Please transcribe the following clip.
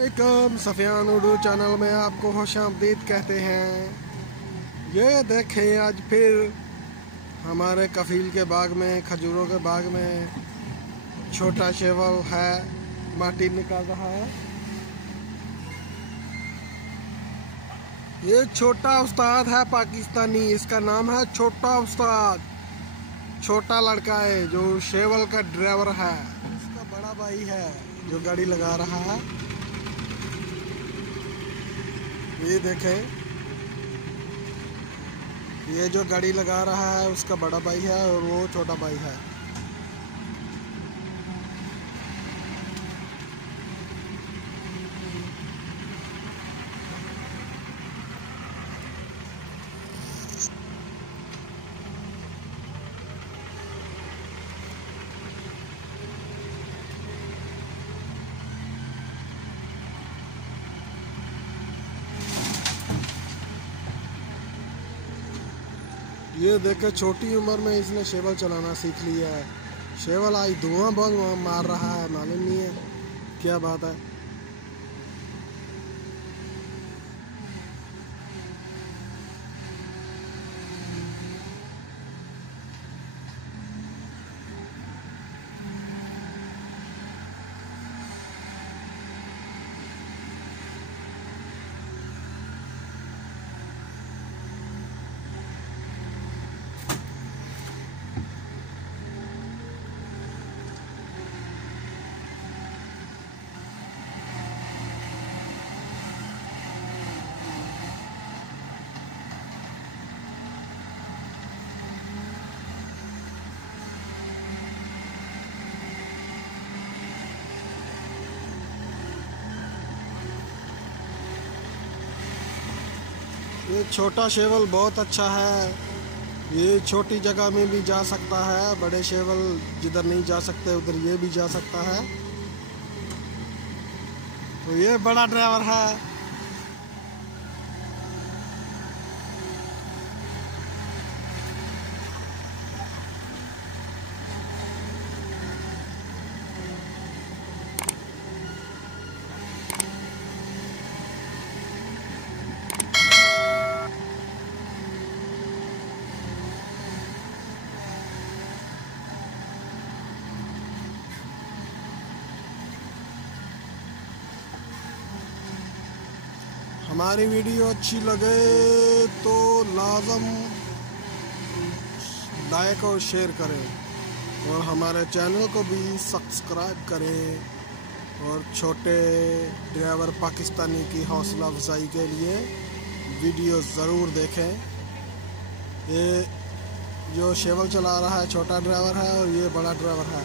Safiyan Urdu channel में आपको खुशामदीद कहते हैं। ये देखें आज फिर हमारे कफील के बाग में, खजूरों के बाग में छोटा शेवल है, माटी निकाल रहा है। ये छोटा उस्ताद है पाकिस्तानी, इसका नाम है छोटा उस्ताद। छोटा लड़का है जो शेवल का ड्राइवर है। इसका बड़ा भाई है जो गाड़ी लगा रहा है। ये देखें, ये जो गाड़ी लगा रहा है उसका बड़ा भाई है और वो छोटा भाई है। ये देखे, छोटी उम्र में इसने शेवल चलाना सीख लिया है। शेवल आज धुआं बहुत मार रहा है, मालूम नहीं है क्या बात है। ये छोटा शेवल बहुत अच्छा है। ये छोटी जगह में भी जा सकता है। बड़े शेवल जिधर नहीं जा सकते उधर ये भी जा सकता है। तो ये बड़ा ड्राइवर है। हमारी वीडियो अच्छी लगे तो लाजम लाइक और शेयर करें और हमारे चैनल को भी सब्सक्राइब करें। और छोटे ड्राइवर पाकिस्तानी की हौसला अफजाई के लिए वीडियो ज़रूर देखें। ये जो शेवल चला रहा है छोटा ड्राइवर है और ये बड़ा ड्राइवर है।